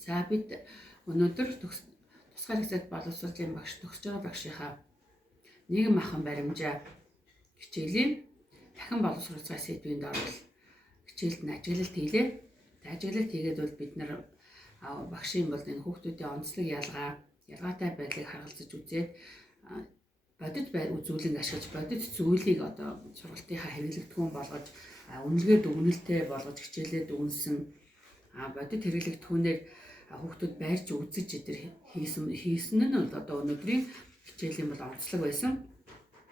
За бид өнөөдөр тусгай хэсэгт боловсролын багш төгсөж байгаа багшийнхаа нийгэм махан баримжаа хичээлийн дахин боловсруулах сэдвийн доор хичээлд нь ажиглалт хийлээ. Ажиглалт хийгээд бол бид нар багшийн бол энэ хүүхдүүдийн онцлог ялгаатай байдлыг харгалзаж үзээд бодит үзүүлэн ашиглаж бодит зүйлийг одоо сургалтынхаа хэрэглэгдэхүүн болгож үнэлгээ дүгнэлттэй болгож хичээлээ дүгнсэн бодит хэрэглэгдэхүүнээр хүүхдүүд байрж үзэж идэр хийсэн нь бол одоо өнөөдрийн хичээлийн бол онцлог байсан.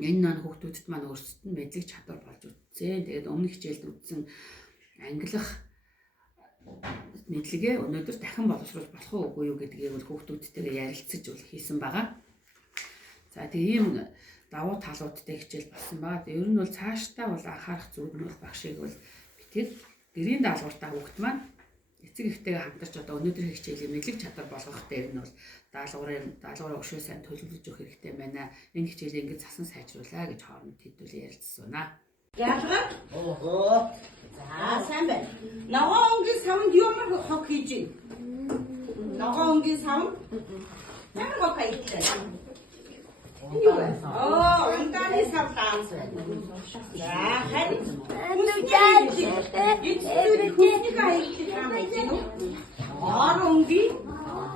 Энэ нь хүүхдүүдэд маань өөрсдөд нь мэдлэг чадвар болж үзсэн. Тэгээд өмнөх хичээлд үзсэн ангилах мэдлэгээ өнөөдөр дахин боловсруулж болох уугүй юу гэдгийг бол хүүхдүүдтэйгээ ярилцаж хийсэн байгаа. За тэгээ ийм давуу талуудтай хичээл болсон байгаа. Ер нь бол цаашдаа бол анхаарах зүйл нь бол багшийг бол битээд гэрийн даалгавартаа хүүхд маань эцэг эхтэйгээ хамтарч одоо өнөөдрийн хичээлийн мэдлэг чадвар болгох дээр нь бол даалгавраа өшөө сайн төлөвлөж өгөх хэрэгтэй байна. Энэ хичээлийг ингэж засан сайжруулаа гэж хооронд хэдүүлээ ярилцсан байна. Яагаад? Ого. За сайн байна. Ногоонгийн савнд ямар хог хийж байна? Ногоонгийн сав? Ямар хог хийж байна? Юу вэ? Унтааны сав таанс байна. За харин эцэг хүүхдийн хайртай хаан байж гэнэ үү? Оронгийн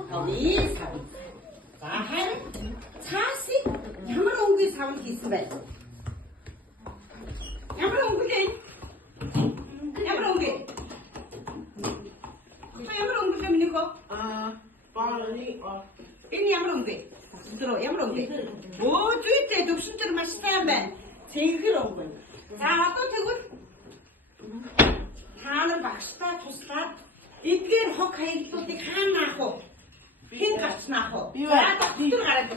хавийн сав. За харин цаасыг ямар өнгийн савнд хийсэн байна? Ямар өнгөлэй? Ямар өнгө? Ямар өнгөлэй минийхо? Бааны. Энэ ямар өнгө? Өдрөө ямар өнгө? Оо зүйтэй төвшин төр маш сайн байна. Цэнгэр өнгө. За одоо тэгвэл та нар багштай туслаад эдгээр хог хаягдлуудыг хаана авах вэ? Хэн гарцнаах вэ? За доктор гараад.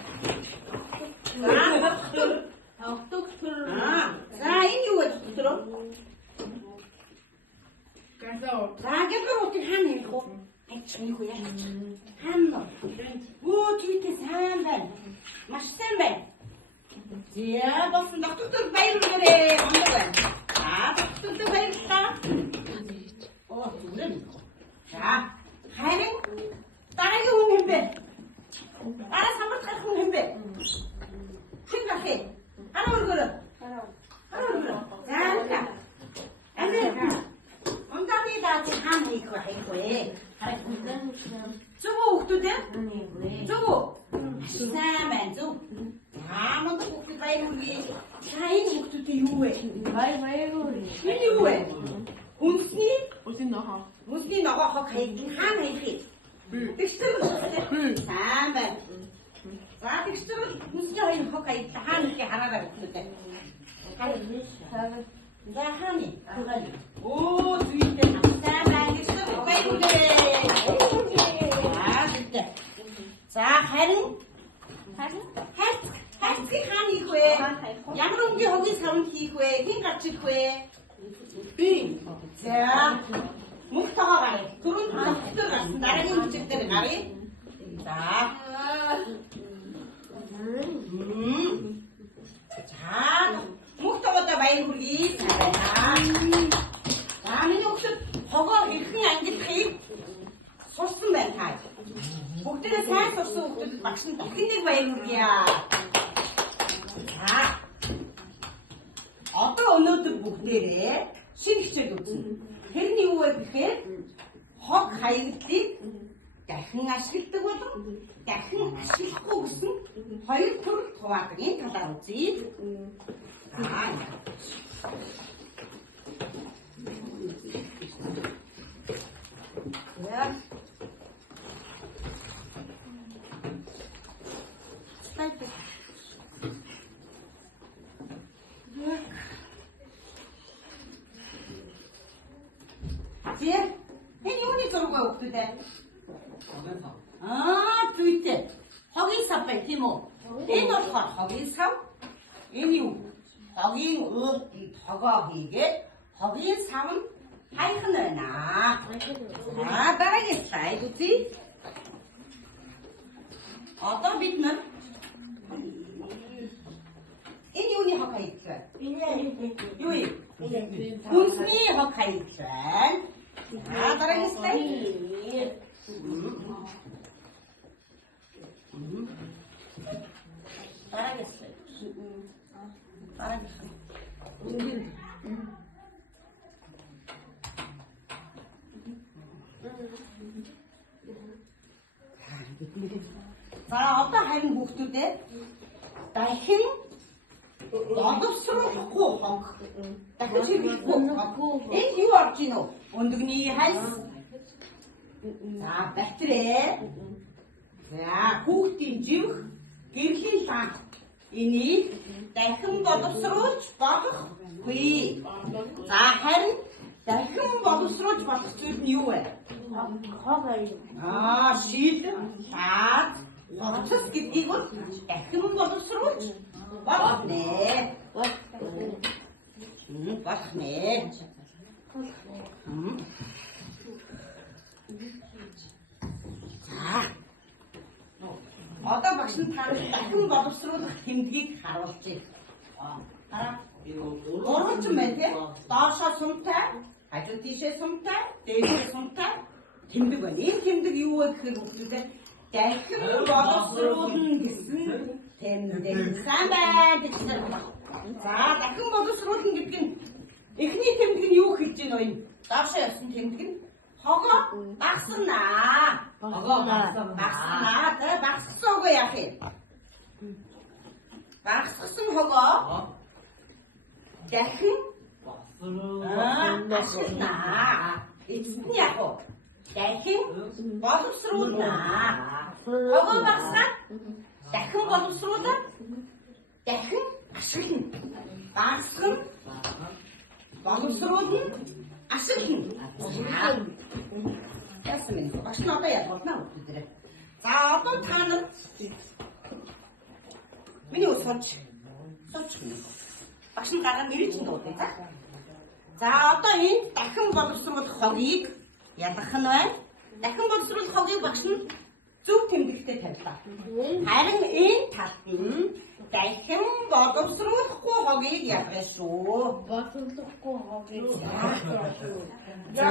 За доктор. За энэ юу вэ доктор? За гэргэрүүдийг хаана хийх вэ? Ачны хүү яа. Хаана? Оо зүйтэй сайн байна. Маш сайн байна. За босон доктор баярлалаа. Амбар байна. За доктор баярлалаа. Оо зүгээр. За харин дараагийн хүн хэм бэ? Дараа самбарт гарах хүн хэм бэ? Хэн гарах вэ? Хараа өргөрөө. За амир. Онтаны даад хаан хийх вэ? Зөв хүүхдүүд ээ? Зөв. Сайн байна зөв. Манд хүүхдүүд баяргүй. Сайн хүүхдүүд юу вэ? Баяргүй. Энэ юу вэ? Үнсний ногоо хог хайгдсан хаана хийх вэ? Тэгштэй. Сайн байна. За тэгштэй үнсний хог хайгдсан хаана хийх хараарай хүүхдүүд. За хааны. Оо зүйтэй сайн байна. Тэгштэй баяргүй. За харин хайцгийг хаана хийх вэ? Ямар өнгийн хогийн савнд хийх вэ? Хэн гарч ирэх вэ? Би. За мөнх тоогоо гарыг. Түрүүнд доктор гарсан дараагийн хүчиг дээр гарыг. За. За мөнх тоогоо баяр хүргэе. За миний хүүхэд хогоо хэрхэн ангилахыг сурсан байна таа. Бүгдээрээ сайн сурсан хүүхдүүд багш нь дахин нэг баяр хүргье. За. Одоо өнөөдөр бүгдээрээ шинэ хичээл үзнэ. Тэр нь юу вэ гэхээр хог хаягдлыг дахин ашигладаг болон дахин ашиглахгүй гэсэн хоёр төрөл хуваалагын талаар үзье. Энэ юуны зураг вэ хүүхдүүд? Зүйтэй. Хогийн сав байна тийм үү? Энэ болохоор хогийн сав. Энэ юу? Хогийн өвдөнд хогоо хийгээд хогийн савнд хайх нь байна. Дараагийн слайд үзье. Одоо бид нар энэ юуны хог хаягдл вэ? Юу юм? Үнсний хог хаягдл байна. Дараагийн слайд. За одоо харин хүүхдүүдээ дахин боловсруулахгүй хонх. Дахин чиглэхгүй хонх. Энд юу орж ийн үү? Өндөгний хальс. За батрээ. За хүүхдийн живх, гэрлийн лам. Энийг дахин боловсруулж болохгүй. За харин дахин боловсруулж болох зүйл нь юу вэ? Шил, шаад, хоцос гэдгийг бол дахин боловсруулж болох нэ. Болох нэ. За. Одоо багш нь таныг дахин боловсруулах тэмдгийг харуулъя. Хараа. Гурван ч юм байна тий. Доошоо сумтай, хажуу тийшээ сумтай, дээшээ сумтай тэмдэг байна. Энэ тэмдэг юу вэ гэхээр хүүхдүүдээ дахин боловсруулна гэсэн тэмдэг. Сайн байна гэхлээр. За дахин боловсруулна гэдэг нь эхний тэмдэг нь юу хэлж байна вэ? Доошоо явсан тэмдэг нь хогоо багаснаа. Хогоо багаснаа. Тэ багасгасаагүй яах юм? Багасгасан хогоо дахин багаснаа. Эцэст нь яах вэ? Дахин боловсруулнаа. Хогоо багасгаад дахин боловсруулаад дахин ашиглана. Багасгана. Боловсруулна. Ашиглана. Яасан юм. Багш нь одоо яаж болно вэ? За одоо та нар миний усууч. Багш нь гараа нэрийг чинь дуудъя. За одоо энэ дахин боловсруулах хогийг ядах нь байна. Дахин боловсруулах хогийг багш нь зөв тэмдэгтээ тавилаа. Харин энэ талд нь дахин боловсруулахгүй хогийг ядах шүү. Боловсруулахгүй хогийг За.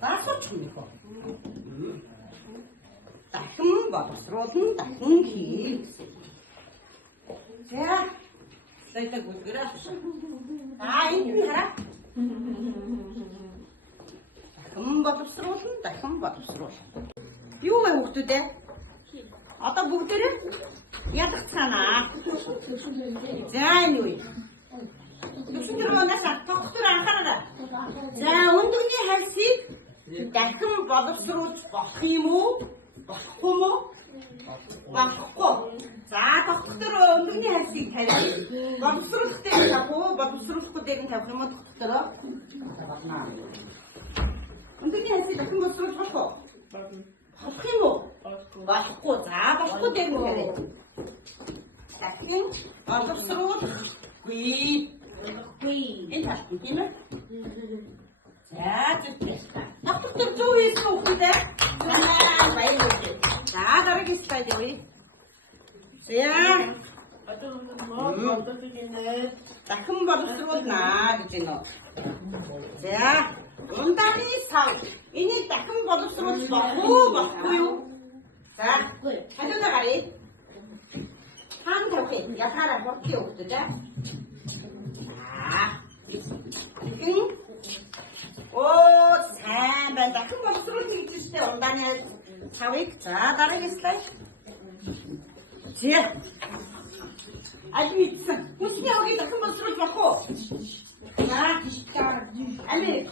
Басууч юм уу? Дахин боловсруулна, дахин хий. За. Сайтай гүргэрээ. Энэ хараа. Дахин боловсруулна, дахин боловсруулна. Юу вэ хүүхдүүдээ? Одоо бүгдээрээ ядагцгаанаа. За энэ юу вэ? Өчигдөр манаас тогтвор анхаараа. За өндөгний хальсыг дахин боловсруулж болох юм уу? Болохгүй мó? Болохгүй. За тогтвор өндөгний хальсыг тавья. Боловсруулах дээр тавих уу? Боловсруулахгүй дээр нь тавих юм уу тогтвороо? Болно. Өндөгний хальсыг дахин боловсруулж болох уу? Болох юм уу? Болохгүй. За болохгүй дээр нь тавья. Дахин боловсруулахгүй. Энэ талд нь тийм ээ. За зүтгэж. Доктор зөв хийсэн хүүхдээ. Баярлалаа. За дараагийн слайд явъя. За. Дахин боловсруулнаа гэж байна. За. Ундааны сав. Энийг дахин боловсруулж болохгүй юу? За. Хадуунаа гарыг. Хаан тавья. Ятаараа хурдтай хүүхдээ. Оо сайн байна. Дахин боловсруулах гэж штэ ундааны цавыг. За дараагийн слайд. Зэ. Алиц. Үсний хогийг дахин боловсруулах болох уу? За алиц.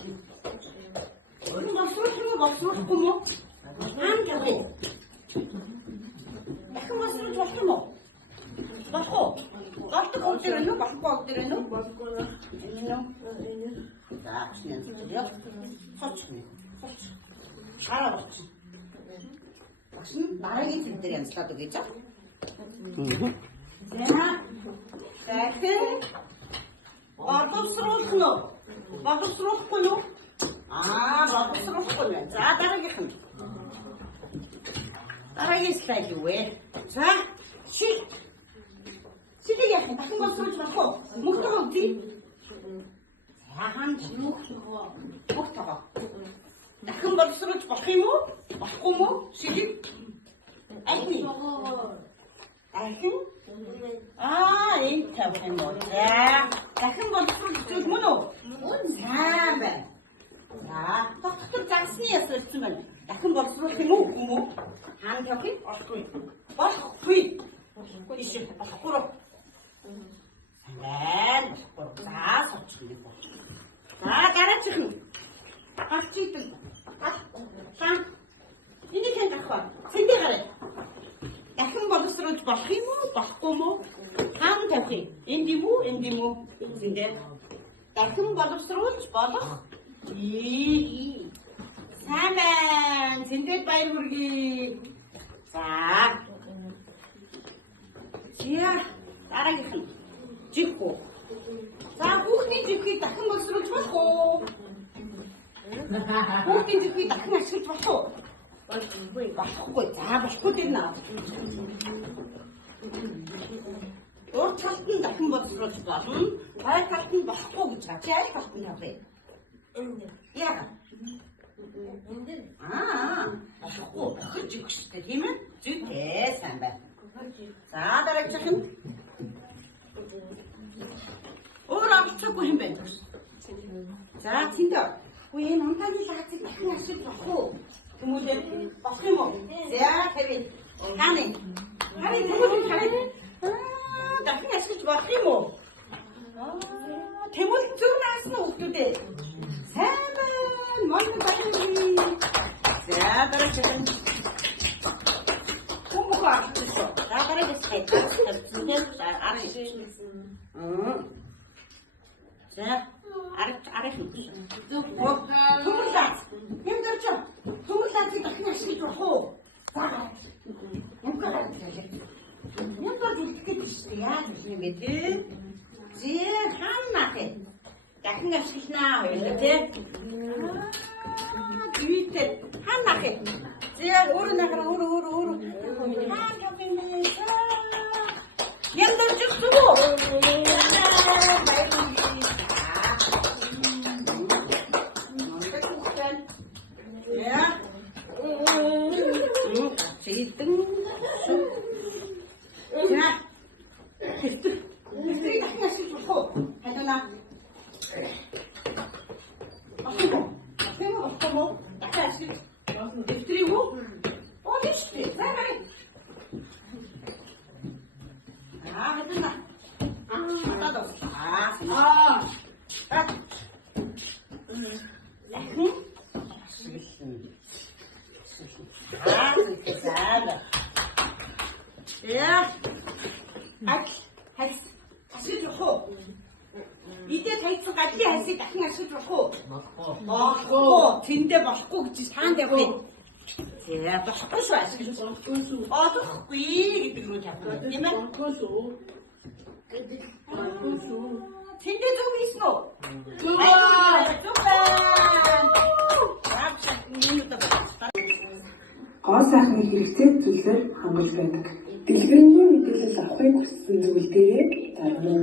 Дахин боловсруулахгүй мó? Хаан тавья. Дахин боловсруулах болох юм уу? Болох уу? Болдог өдөр нь болохгүй өдөр нь болохгүй. Энэ нь. За чинь яа. Хоч. Хараа боч. Багш нь дараагийн зүйл дээр янзлаад өгье за. За. Дахин боловсруулах нь. Боловсруулахгүй юу? Боловсруулахгүй нэ. За дараагийнх нь. Дараагийн слайд юу вэ? За. Шил. Сидэг яах вэ? Дахин боловсруулж болох уу? Мөхтөө хөвдий. Хаан мөхтөө. Дахин боловсруулж болох юм уу? Болохгүй мó? Сидэг. Аль нь? Дахин энэ тавих юм бол. Дахин боловсруулж мөн үү? Сайн байна. За, доктор загсны яс ирсэн байна. Дахин боловсруулах юм уу? Үгүй юу? Хаана тавих юм? Болохгүй. Болохгүй. Тийш болохгүй. Сайн. Болохгүй. За, суучих юм бол. За, гараач юм. Авчийтэн. Сан. Энийг хэн гарах вэ? Сэндээ гараа. Дахин боловсруулж болох юм уу? Болохгүй юм уу? Хаана тавих юм? Энд юм уу? Энд юм уу? Сэндээ. Дахин боловсруулж болох. Сайн байна. Сэндээ баяр хүргэе. За. Зя. Дараагийнх нь. Жиггүй. За, хүүхдийн жигхийг дахин боловсруулж болох уу? Хүүхдийн жигхийг дахин ашиглаж болох уу? Болохгүй. Болохгүй. За, болохгүй дээ наа. Урд талд нь дахин боловсруулж болно. Гол талд нь болохгүй гэж байна. Чи аль талд нь тавья? Яагаад? Болохгүй. Бохирж өгч штэ тийм ээ? Зүйтэй сайн байна. За, дараачих юм. Өөр авчихгүй юм байна. За, тэндээ. Үгүй энэ унтааны лагцыг дахин ашиглаж болох уу? Хүмүүлээ болох юм уу? За, тавь. Хааны. Хааны хүмүүлээ хараа. Дахин ашиглаж болох юм уу? Тэмүүл зөв наасан хүүхдүүдээ. Сайн байна. Манай баяр. За, дараачих юм. Хүмүүх авчихсан. За, дараачих хайдаа. За, арах юм. Хүмүүлээ. Юм дөрч. Хүмүүлээ дахин ашиглаж болох уу? За. Юм дөрч итгэж яа юм бэ те? Зээ хаанаа те? Дахин ашигланаа хоёроо те? Үйтэй хаанаа те? Зээ өөрөө нахаар өөрөө. Юм дөрч зүгөө. Тэндээ болохгүй гэж таанд явах юм. За болохгүй шүү ашиглаж болохгүй гэдэг рүү тавьсан. Тийм ээ? Тэндээ зөв хийсэн үү? Зөв байна. Гоо сайхны хэрэгцээ зүйлээр хангаж байдаг. Дэлгэрэнгүй мэдээлэл авахыг хүссэн зүйл дээрээ дарна.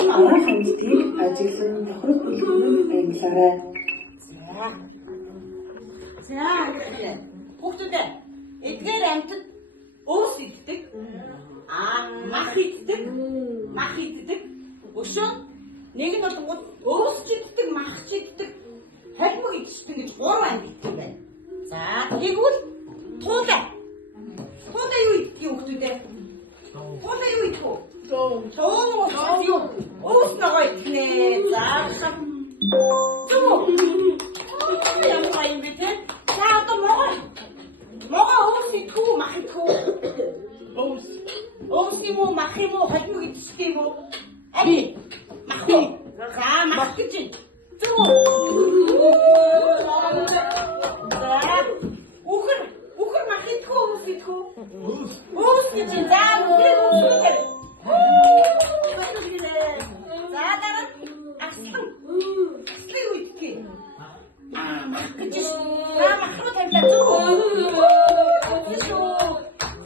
Арга хэмжтийг ажиглан тохирох бүлгүүн ангилаарай. За. Хүүхдүүдээ эдгээр амьтад өөс иддэг. Мах иддэг. Өшөө нэг нь бол өөс иддэг, мах иддэг. Халимаг иддэг гэж 3 амьд иддэг байна. За, тэгвэл туулаа. Туулаа юу иддэг хүүхдүүдээ? Туулаа юу иддэг вэ? Өөс нөгөө иднэ. За. Ямар юм бэ те? За одоо могоо өөс идэх үү, мах идэх үү? Өөс юм уу, мах юм уу, халимаг идэх юм уу? Ари, мах уу? За, мах гэж. Зөв. За. Үхэр мах идэх үү, өөс идэх үү? Өөс гэж. За, үхэр. За, дараа. Ахсан юу идэх вэ? Мах гэж. Мах руу тавьлаа зөв.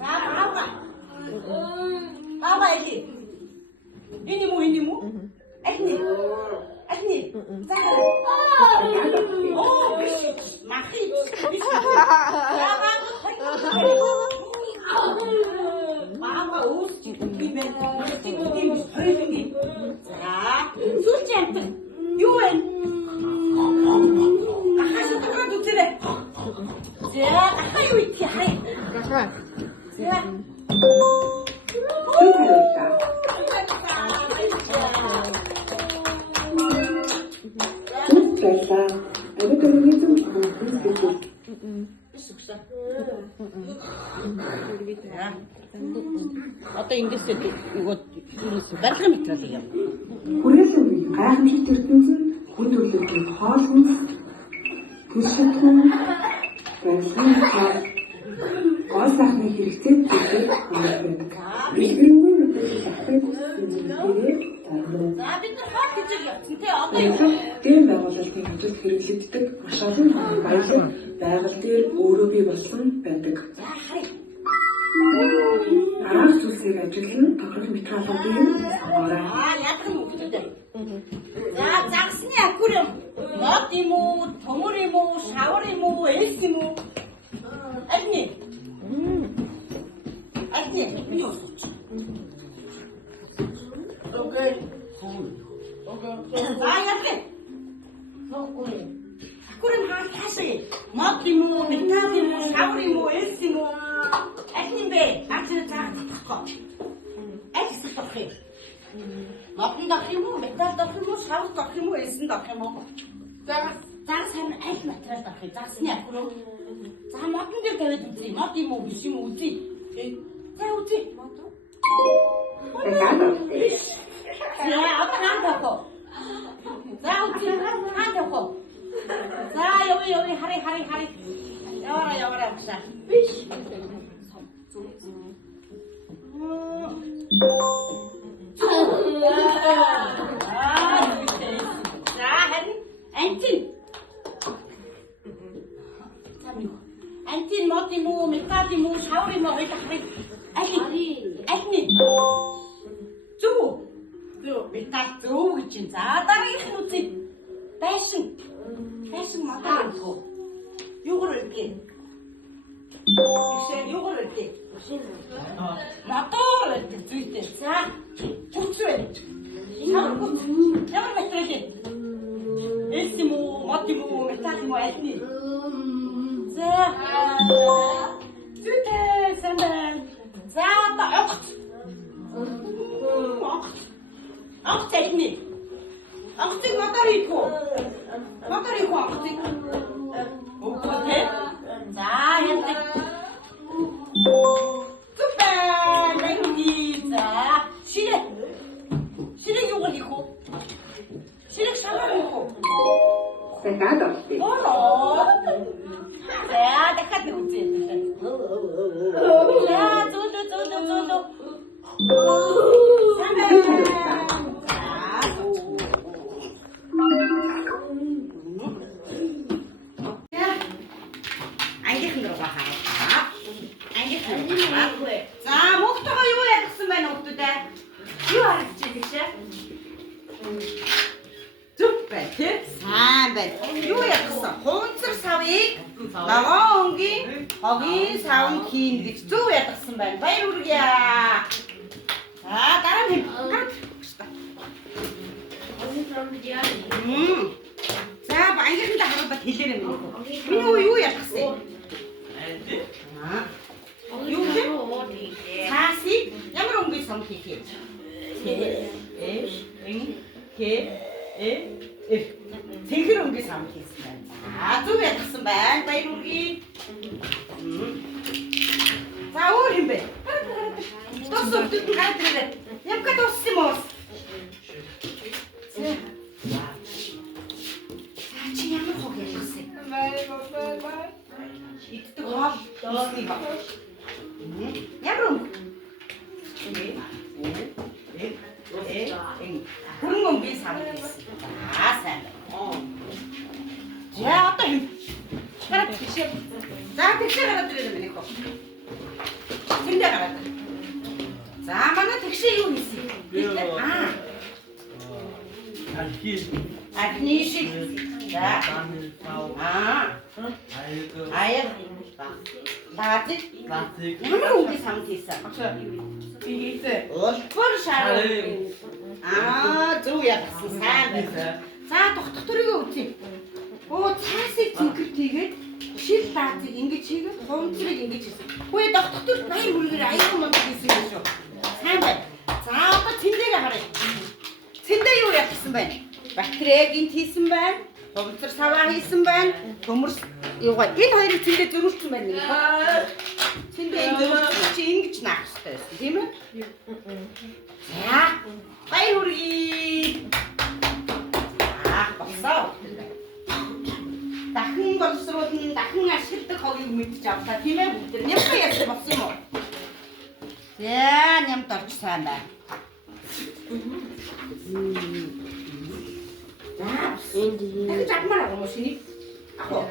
За, баба иди. Энэ юм уу? Ахни. За. Мах. Баярлалаа. Ариг өргөний зөв хэлбэл Одоо ингэж нөгөө барилгын материал юм. хүрээлэн бий гайхамшигт ертөнц нь хүн төрөлхтний хоол хүнс төршөлтөн барилгын хоол гол сайхны хэрэгцээ зүйлээр хамаардаг. Дэлгэрэнгүй мэдээлэл авахыг хүсэлээр таарна. За бид нар хоол гэж явсан тий одоо Дэм байгуулалтын ажилд хэрэглэгддэг маш олон баялаг байгаль дээр өөрөө бий болсон байдаг. Арга зүйлсийг ажиллан тохирол метрологийн сонгоорой. яадаг юм гэдэг. За загсны аквариум мод юм уу, төмөр юм уу, шавар юм уу, элс юм уу? Адни. Юу сууч? Окей. За яадаг. Аквариум хаашаа? Мод юм уу, метал юм уу, шавар юм уу, элс юм уу? Адни бэ? Ажил заах. Элс тохих. Модон дах юм уу, метал дах юм уу, шавар дах юм уу, элсэн дах юм уу? За сайн аль материал дах вэ? Загсны аквариум. За модон дээр тавиад үзье. Мод юм уу, биш юм уу үзье. За үзье. За одоо хаан дах. За үзье. Хаан дах. За яви хари. Явара агшаа. Биш. За харин антин мод юм уу, метал юм уу, шавар юм уу гэдэг харин аль зөв метал зөв гэж юм. За дараагийнх нь үзье. Байшин модал гоо. Юугаар үлдээ? Юугаар үлдээ? Мотор зүйтэй. За төгсвэ. Ямар материал вэ? Элс юм уу, мод юм уу, метал юм уу аль нь? За зүйтэй сандал. За огт. Огт аль нь? Огтыг мотор хийхүү. Огтыг. Окей. За яадаг. Супер! Нагниза. Ширэг юу гэх вэ? Ширэг шавар юу? Дахиад авчих. За дахиад үзье. За зөө. За мөхтөгөө юу ядсан байна хүмүүстэй? Юу харагдчих вэ? Зүг бай тий? Сайн байна. Юу ядсан? Хунцар савыг ногоон өнгийн хогийн савнд хийн гэж зүг ядсан байна. Баяр хүргье. За дараа нь За баярлалаа хараад хэлээрэй минь. Миний юу ядсан? Юу вэ? Цаасыг ямар өнгийн сам хийх вэ? Цэнхэр өнгийн сам хийсэн байна. Зүг ядсан байна. Баяр хүргэе. За өөр юм бэ? Тос өгдөг гараад ирээ. Ямка тоссон юм уу? Чи ямар хог ялгсан? Иддэг хоол доосны баг. Ямар юм? Хүрэн би санагдсан. Сайн. За одоо юм. Гараад тийшээ. За тийшээ гараад ирээ минь хоо. Тэндээ гараад. За манай тэгшээ юу хийсэн? Архишиг. За. Аяа. Лаатик. Ямар үгүй самт хийсэн? Би хийсэн. Олбор шар. Зүг ядсан сайн байна. За тогтох төрөйгөө үтээ. Цаасыг цэнхэр тийгээд Шил таацыг ингэж хийгээд хувцрыг ингэж хийсэн. Хөөе тогтдол баяр хүргээр аягүй манд хийсэн юм шүү. Сайн байна. За одоо цэндээгээ харъя. Цэндээ юу яасан байна? Батарей гинт хийсэн байна. Хувцар саваа хийсэн байна. Төмөрс юугаа энэ хоёрыг цэндээ зөрүүлсэн байна. Цэндээ зөрүүлсэн чи ингэж наах хэрэгтэй байсан тийм ээ? За баяр хүргээ. Болсоо. Дахин боловсрууд нь дахин ашигладаг хогийг мэдчих авлаа тийм ээ бүгд нямтаа яасан болсон юм уу? За нямт орч сайн байна. За энд дахиж авмаар байгаа юм уу шиний? Ах уу.